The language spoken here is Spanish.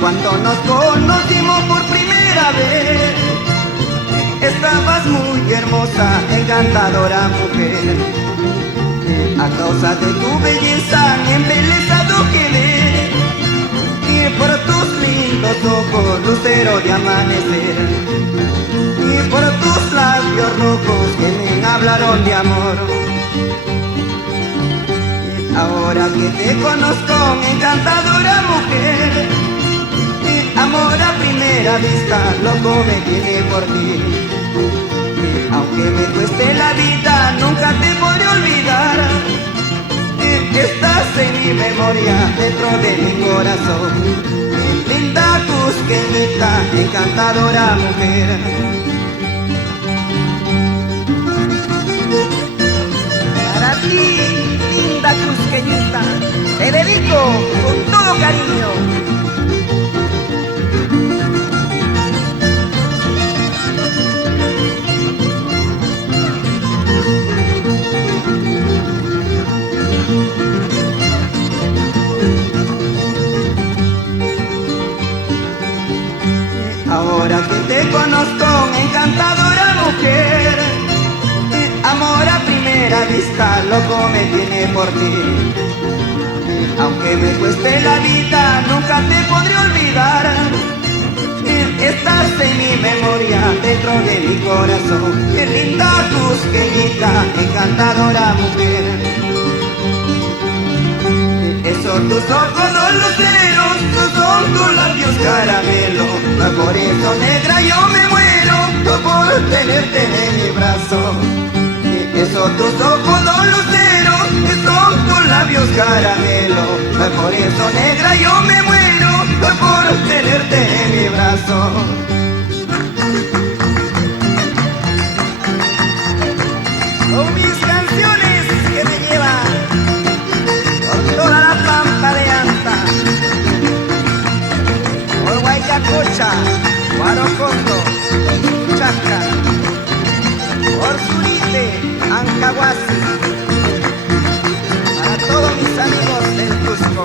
Cuando nos conocimos por primera vez, estabas muy hermosa, encantadora mujer. A causa de tu belleza embelesado quedé, y por tus lindos ojos lucero de amanecer, y por tus labios rojos que me hablaron de amor. Ahora que te conozco, encantadora mujer, amor a primera vista, loco me tiene por ti. Aunque me cueste la vida, nunca te podré olvidar. Estás en mi memoria, dentro de mi corazón. Linda cusqueñita, encantadora mujer. Para ti, linda cusqueñita, te dedico con todo cariño. Ahora que te conozco, encantadora mujer, amor a primera vista, loco me tiene por ti. Aunque me cueste la vida, nunca te podré olvidar. Estás en mi memoria, dentro de mi corazón. Qué linda cusqueñita, encantadora mujer. Son tus ojos los luceros, son tus labios caramelo. Por eso negra yo me muero, por tenerte en mi brazo. Son tus ojos los luceros, son tus labios caramelo. Por eso negra yo me muero, por tenerte en mi brazo. Con mis canciones que me llevan toda la pampa de Anta, por Guayacocha, Guarocondo, Chasca, por Zurite, Ancahuasi, para todos mis amigos del Cusco.